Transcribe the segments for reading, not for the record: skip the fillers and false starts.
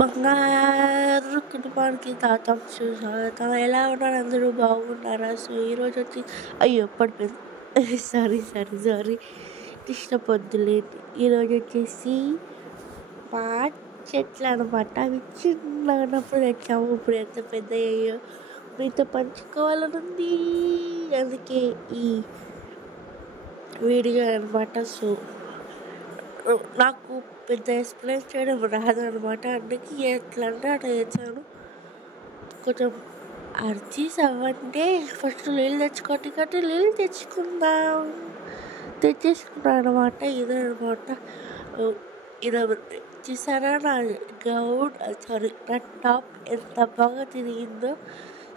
బంగారు కుటుంబానికి తాతం స్వాగతం. ఎలా ఉన్నారు అందరూ? బాగున్నారా? సో ఈరోజు వచ్చి అయ్యో పడిపోయింది. సారీ డిస్టర్బ్ వద్దులేండి. ఈరోజు వచ్చేసి మా చెట్లు అనమాట. అవి చిన్నగా ఉన్నప్పుడు తెచ్చాము. ఇప్పుడు ఎంత పెద్ద అయ్యో మీతో పంచుకోవాలని ఉంది. అందుకే ఈ వీడియో అనమాట. సో నాకు పెద్ద ఎక్స్ప్లెయిన్ చేయడం రాదనమాట. అందుకే ఎట్లా అంటే అట్లా చేశాను. కొంచెం అర్జీస్ అవ్వంటే ఫస్ట్ నీళ్ళు తెచ్చుకోండి కాబట్టి నీళ్ళు తెచ్చేసుకున్నాను అనమాట. ఇదనమాట ఇది చూసారా నా గౌన్ నా టాప్ ఎంత బాగా తిరిగిందో.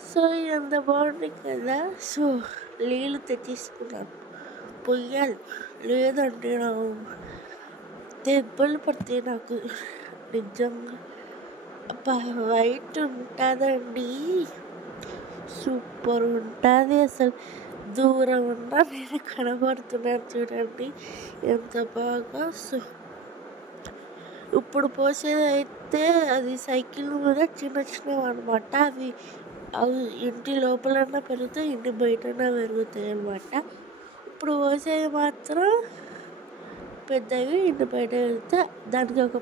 సో ఎంత బాగుంది కదా. సో నీళ్ళు తెచ్చేసుకున్నాను. పొయ్యాలి లేదంటే నాకు దెబ్బలు పడితే నాకు నిజంగా వైట్ ఉంటుందండి. సూపర్ ఉంటుంది అసలు. దూరం ఉన్నా నేను కనబడుతున్నాను చూడండి ఎంత బాగా. సో ఇప్పుడు పోసేది అయితే అది సైకిల్ మీద చిన్నవి అనమాట. అవి ఇంటి లోపలన్నా పెరుగుతాయి, ఇంటి బయటన్నా పెరుగుతాయి అనమాట. ఇప్పుడు పోసేది మాత్రం పెద్దవి ఇంటి బయట వెళ్తే దానికి ఒక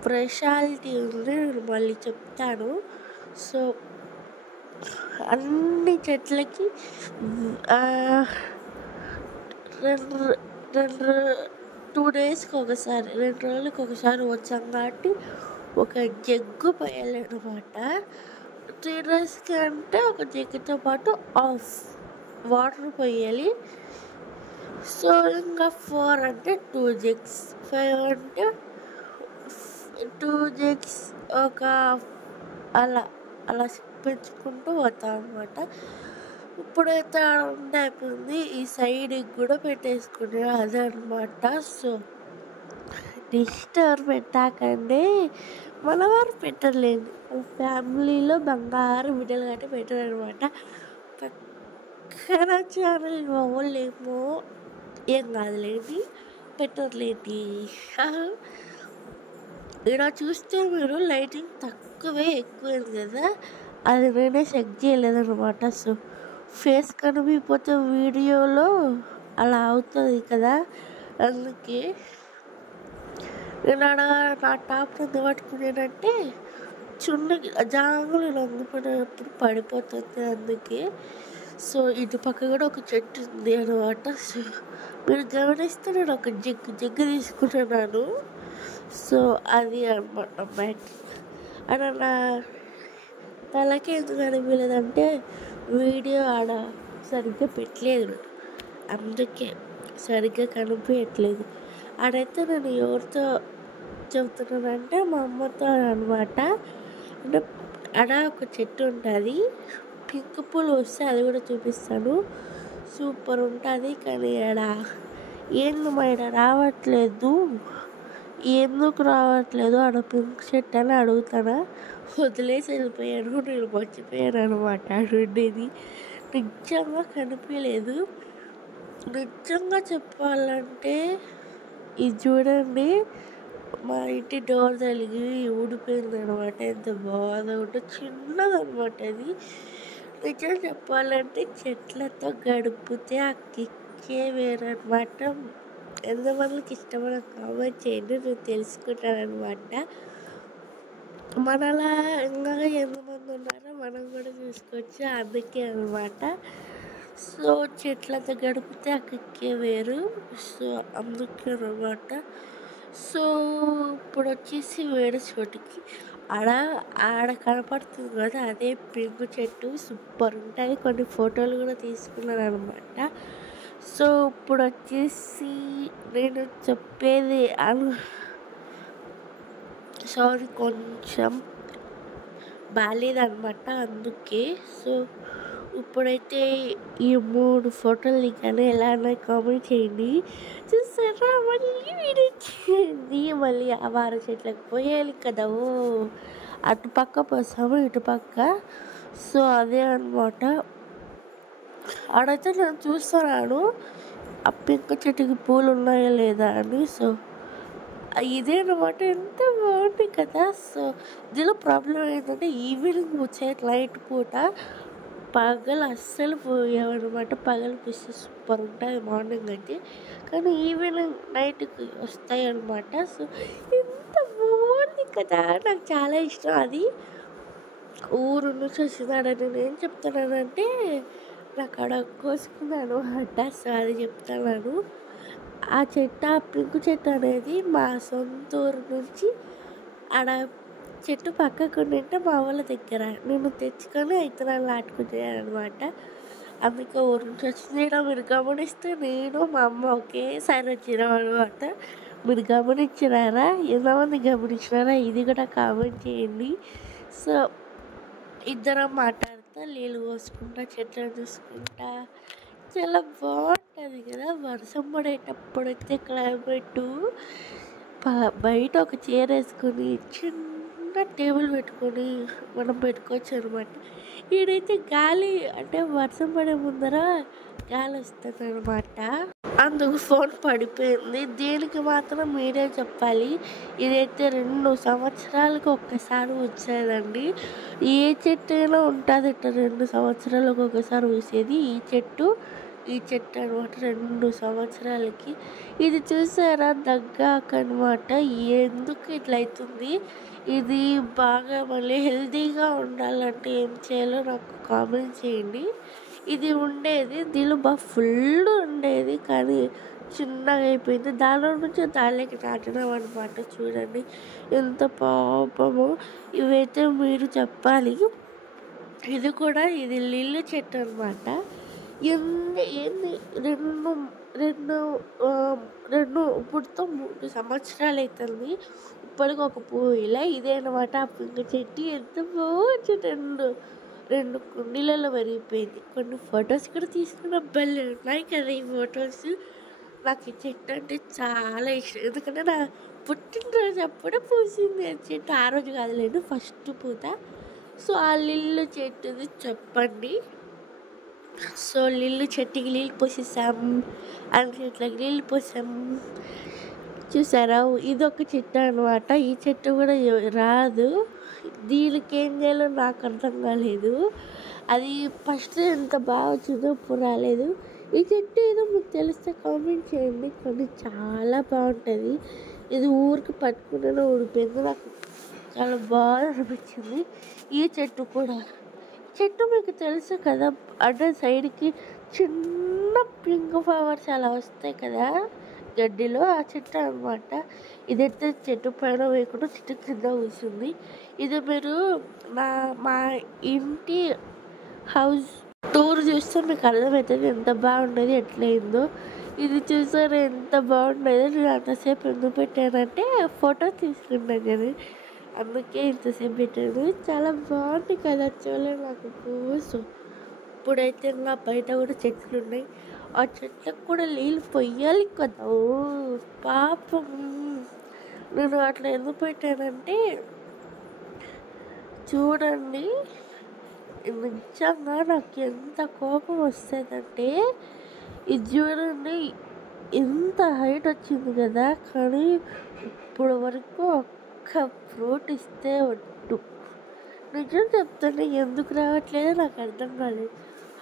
స్పెషాలిటీ ఉంది, నేను మళ్ళీ చెప్తాను. సో అన్ని చెట్లకి రెండు 2 డేస్కి ఒకసారి 2 రోజులకి ఒకసారి వచ్చాం కాబట్టి ఒక జగ్గు పోయాలన్నమాట. 3 డేస్కి అంటే ఒక జగ్గుతో పాటు ఆఫ్ వాటర్ పోయాలి. సో ఇంకా 4 అంటే 2 జగ్స్, 5 అంటే 2 జగ్స్, ఒక అలా పెంచుకుంటూ పోతాం అనమాట. ఇప్పుడైతే అయిపోయింది. ఈ సైడ్కి కూడా పెట్టేసుకునే అదనమాట. సో డిస్టర్బ్ పెట్టాకండి, మనవారు పెట్టలేదు. ఫ్యామిలీలో బంగారు బిడ్డలు గట్టి పెట్టారు అనమాట. పక్కన ఛానల్ వాళ్ళేమో ఏం కాదులేండి, పెట్టర్లేండి. ఇలా చూస్తే మీరు లైటింగ్ తక్కువే ఎక్కువైంది కదా, అది నేనే చెక్ చేయలేదన్నమాట. సో ఫేస్ కనిపిపోతే వీడియోలో అలా అవుతుంది కదా, అందుకే నేను నా టాప్ ఎందుకు పట్టుకునేటంటే చున్నకి జాంగులు లొంగిపోయినప్పుడు పడిపోతుంది అందుకే. సో ఇటు పక్క కూడా ఒక చెట్టు ఉంది అనమాట. సో మీరు గమనిస్తే నేను ఒక జగ్గు తీసుకుంటున్నాను. సో అది అనమాట మ్యాటర్. అలా నా తలకి ఎందుకు అనిపించలేదంటే వీడియో ఆడ సరిగ్గా పెట్టలేదు, అందుకే సరిగ్గా కనిపించట్లేదు. ఆడైతే నేను ఎవరితో చెబుతున్నానంటే మా అమ్మతో అనమాట. అంటే ఆడ ఒక చెట్టు ఉంటుంది, పింక్ పూలు వస్తే అది కూడా చూపిస్తాను. సూపర్ ఉంటుంది. కానీ ఆడ ఏందమ్మా ఆడ రావట్లేదు, ఎందుకు రావట్లేదు ఆడ పింక్ షర్ట్ అని అడుగుతానా, వదిలేసి వెళ్ళిపోయాను. నేను మర్చిపోయాను అనమాట ఉండేది. నిజంగా కనిపించలేదు. నిజంగా చెప్పాలంటే ఇది చూడండి, మా ఇంటి డోర్ తగిలి ఊడిపోయింది అనమాట. ఎంత బాధ ఉంటే చిన్నదనమాట అది. నిజం చెప్పాలంటే చెట్లతో గడిపితే ఆ కిక్కే వేరనమాట. ఎంతమందికి ఇష్టమైన కామెంట్ చేయండి, నేను తెలుసుకుంటానమాట. మనలా ఇంకా ఎంతమంది ఉన్నారో మనం కూడా చూసుకోవచ్చు, అందుకే అనమాట. సో చెట్లతో గడిపితే ఆ కిక్కే వేరు. సో అందుకే అనమాట. సో ఇప్పుడు వచ్చేసి వేరే చోటుకి ఆడ కనపడుతుంది కదా, అదే పింక్ చెట్టు. సూపర్ ఉంటాయి. కొన్ని ఫోటోలు కూడా తీసుకున్నాను అనమాట. సో ఇప్పుడు వచ్చేసి నేను చెప్పేది సారీ కొంచెం బాగాలేదనమాట అందుకే. సో ఇప్పుడైతే ఈ 3 ఫోటోలు దిగాను, ఎలా అన్నా కామెంట్ చేయండి. చూసారా, మళ్ళీ వీడియో చేయండి. మళ్ళీ ఆ వార చెట్లకు పోయాలి కదా, అటుపక్క పోసాము ఇటుపక్క. సో అదే అనమాట. ఆడైతే నేను చూస్తున్నాను ఆ పింక్ చెట్టుకి పూలు ఉన్నాయా లేదా అని. సో ఇదే అనమాట. ఎంత బాగుంది కదా. సో దీనిలో ప్రాబ్లం ఏంటంటే ఈవినింగ్ వచ్చే నైట్ పూట పగలు అస్సలు పోయామన్నమాట. పగలు పిస్తే సూపర్ ఉంటుంది మార్నింగ్ అయితే, కానీ ఈవినింగ్ నైట్కి వస్తాయి అన్నమాట. సో ఎంత బాగుంది కదా, నాకు చాలా ఇష్టం. అది ఊరు నుంచి వచ్చినాడని నేను చెప్తున్నానంటే నాకు అక్కడ కోసుకున్నాను అనమాట. సో అది చెప్తున్నాను. ఆ చెట్టు, ఆ పింకు చెట్టు అనేది మా సొంత ఊరు నుంచి ఆడ చెట్టు పక్కకు ఉండింటే మా వాళ్ళ దగ్గర నేను తెచ్చుకొని విత్తనాలు నాటుకున్నాను అనమాట. అందుకే ఊరు నుంచి వచ్చింది. మీరు గమనిస్తే నేను మా అమ్మ ఒకేసారి వచ్చినాం అనమాట. మీరు గమనించినారా? ఎంతమంది గమనించినారా? ఇది కూడా కామెంట్ చేయండి. సో ఇద్దరం మాట్లాడుతా, నీళ్ళు పోసుకుంటా, చెట్లను చూసుకుంటా చాలా బాగుంటుంది కదా. వర్షం పడేటప్పుడైతే క్లైమేటు బయట ఒక చైర్ వేసుకొని చిన్న టేబుల్ పెట్టుకొని మనం పెట్టుకోవచ్చు అనమాట. ఈడైతే గాలి, అంటే వర్షం పడే ముందర గాలి వస్తుంది అనమాట. అందుకు ఫోన్ పడిపోయింది. దీనికి మాత్రం మీరే చెప్పాలి. ఇదైతే 2 సంవత్సరాలకు ఒక్కసారి వచ్చేదండి. ఏ చెట్టు అయినా ఉంటుంది ఇట్లా 2 సంవత్సరాలకు ఒకసారి వచ్చేది. ఈ చెట్టు అనమాట 2 సంవత్సరాలకి. ఇది చూసారా దగ్గాకనమాట. ఎందుకు ఇట్లా అవుతుంది? ఇది బాగా మళ్ళీ హెల్తీగా ఉండాలంటే ఏం చేయాలో నాకు కామెంట్ చేయండి. ఇది ఉండేది దీనిలో బాగా ఫుల్ ఉండేది, కానీ చిన్నగా అయిపోయింది. దానిలో నుంచి దానిలోకి నాటినాం అనమాట. చూడండి ఎంత పాపమో. ఇవైతే మీరు చెప్పాలి. ఇది లిల్లీ చెట్టు అనమాట. ఏంది రెండు ఇప్పుడుతో 3 సంవత్సరాలు అవుతుంది. ఇప్పటికి ఒక పువ్వు ఇలా. ఇదే అనమాట ఆ పింక చెట్టు. ఎంత బాగుంది. రెండు కుండీలలో పెరిగిపోయింది. కొన్ని ఫొటోస్ కూడా తీసుకున్న భలే ఉన్నాయి కదా ఈ ఫొటోస్. నాకు ఈ చెట్టు అంటే చాలా ఇష్టం. ఎందుకంటే నా పుట్టినరోజు అప్పుడే పూసింది ఆ చెట్టు. ఆ రోజు కాదులేదు, ఫస్ట్ పూత. సో ఆ లిల్లు చెట్టుది చెప్పండి. సో లిల్లు చెట్టుకి నీళ్ళు పోసేసాం, అన్ని చెట్లకి నీళ్ళు పోసాం. చూసారా, ఇదొక చెట్టు అనమాట. ఈ చెట్టు కూడా రాదు. దీనికి ఏం చేయాలో నాకు అర్థం కాలేదు. అది ఫస్ట్ ఎంత బాగా వచ్చిందో ఇప్పుడు రాలేదు. ఈ చెట్టు ఏదో మీకు తెలిస్తే కామెంట్ చేయండి. కానీ చాలా బాగుంటుంది. ఇది ఊరికి పట్టుకునే ఊడిపోయింది. నాకు చాలా బాగా అనిపించింది. ఈ చెట్టు కూడా, చెట్టు మీకు తెలుసు కదా, అంటే సైడ్కి చిన్న పింక్ ఫ్లవర్స్ అలా వస్తాయి కదా గడ్డిలో, ఆ చెట్టు అనమాట. ఇదైతే చెట్టు పైన వేయకుండా చెట్టు కింద కూర్చుంది. ఇది మీరు మా ఇంటి హౌస్ టూర్ చూస్తే మీకు అర్థమవుతుంది ఎంత బాగుండేది, ఎట్లయిందో. ఇది చూసారు ఎంత బాగుండేదో. నేను అంతసేపు ఎందుకు పెట్టానంటే ఫోటో తీసుకున్నాను కానీ, అందుకే ఇంతసేపు పెట్టాను. చాలా బాగుంది కదా చూడలేదు నాకు పువ్వు. ఇప్పుడైతే ఇంకా బయట కూడా చెట్లు ఉన్నాయి. ఆ చెట్లకు కూడా నీళ్ళు పొయ్యాలి కదా. ఓ పాపం, నేను అట్లా ఎందుకు పెట్టానంటే చూడండి, నిజంగా నాకు ఎంత కోపం వస్తుందంటే, ఇది చూడండి ఎంత హైట్ వచ్చింది కదా, కానీ ఇప్పుడు వరకు ఒక్క ఫ్రూట్ ఇస్తే ఒట్టు. నిజం చెప్తాను, ఎందుకు రావట్లేదో నాకు అర్థం కాలేదు.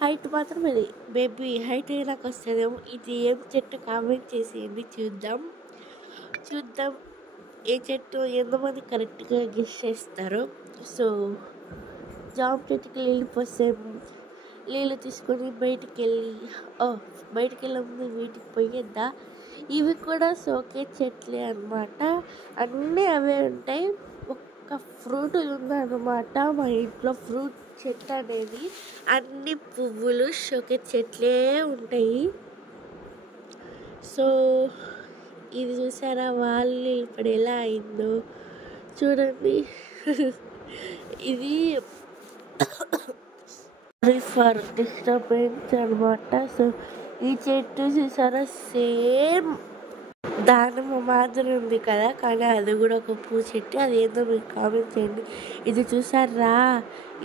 హైట్ మాత్రం ఇది బేబీ హైట్ నాకు వస్తుందేమో. ఇది ఏం చెట్టు కామెంట్ చేసేయండి, చూద్దాం. ఏ చెట్టు ఎంతమంది కరెక్ట్గా గెస్ చేస్తారో. సో జామ చెట్టుకి నీళ్ళు పోసాము. నీళ్ళు తీసుకొని బయటికి వెళ్ళే ముందు వీటికి పోయేద్దా. ఇవి కూడా సోకే చెట్లే అనమాట. అన్నీ అవే ఉంటాయి. ఒక్క ఫ్రూట్ ఉందన్నమాట మా ఇంట్లో. ఫ్రూట్ చెట్టు అనేది అన్ని పువ్వులు షోకే చెట్లే ఉంటాయి. సో ఇది చూసారా వాళ్ళు ఇప్పుడు ఎలా అయిందో చూడండి. ఇది ఫర్ డిస్టర్బెన్స్ అనమాట. సో ఈ చెట్టు చూసారా సేమ్ దానిమ్మ మాదిరి ఉంది కదా, కానీ అది కూడా ఒక పువ్వు చెట్టు. అది ఏందో మీకు కామెంట్ చేయండి. ఇది చూసారా,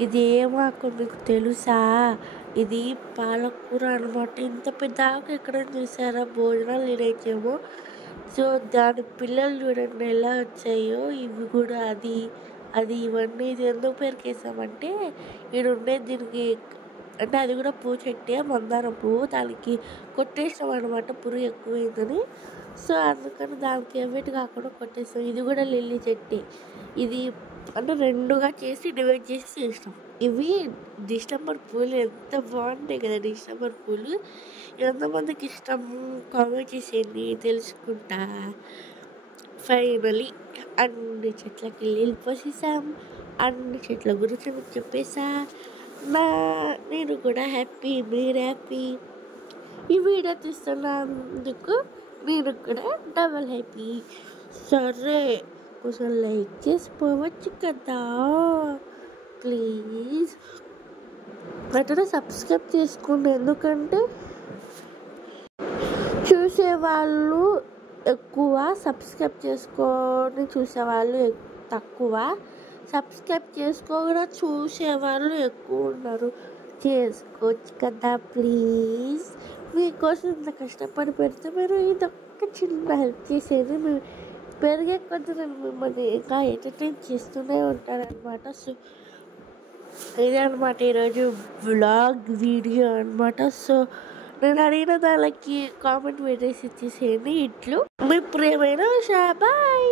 ఇది ఏమాకు మీకు తెలుసా? ఇది పాలకూర అనమాట. ఇంత పెద్ద ఆకు ఎక్కడ చూసారా? భోజనాలు నేనేమో సో దాని పిల్లలు చూడండి ఎలా వచ్చాయో, ఇవి కూడా అది అది ఇవన్నీ ఇది ఎందుకు పెరికేసామంటే ఇక్కడ ఉండేది దీనికి, అంటే అది కూడా పువ్వు చెట్టే, మందారం పువ్వు, దానికి కొట్టేసాం అనమాట పురుగు ఎక్కువైందని. సో అందుకని దానికి ఎవిటి కాకుండా కొట్టేసాం. ఇది కూడా లిల్లీ చెట్టే, ఇది అంటే రెండుగా చేసి డివైడ్ చేసి చేసినాం. ఇవి డిసెంబర్ పూలు ఎంత బాగుంటాయి కదా, డిసెంబర్ పూలు ఎంతమందికి ఇష్టం కామెంట్ చేసేయండి, తెలుసుకుంటా. ఫైనలీ అన్ని చెట్లకి నీళ్ళు పోసేసాం, అన్ని చెట్ల గురించి మీకు చెప్పేసా. నేను కూడా హ్యాపీ, మీరు హ్యాపీ. ఈ వీడియో తీస్తున్నందుకు నేను కూడా డబల్ హ్యాపీ. సరే కొంచెం లైక్ చేసుకోవచ్చు కదా ప్లీజ్. వెంటనే సబ్స్క్రైబ్ చేసుకోండి, ఎందుకంటే చూసేవాళ్ళు ఎక్కువ, సబ్స్క్రైబ్ చేసుకొని చూసేవాళ్ళు తక్కువ. సబ్స్క్రైబ్ చేసుకోకుండా చూసేవాళ్ళు ఎక్కువ ఉన్నారు. చేసుకోవచ్చు కదా ప్లీజ్. మీకోసం ఇంత కష్టపడి పెడితే మీరు ఇదొక్క చిన్న హెల్ప్ చేసేది, మీరు పెరిగే కొద్ది నేను మిమ్మల్ని ఇంకా ఎంటర్టైన్ చేస్తూనే ఉంటానన్నమాట. సో ఇదే అనమాట ఈరోజు వ్లాగ్ వీడియో అనమాట. సో నేను అడిగిన దానికి కామెంట్ పెట్టేసి ఇచ్చేసేయండి. ఇట్లు మీ ప్రియమైన ఉషా, బాయ్.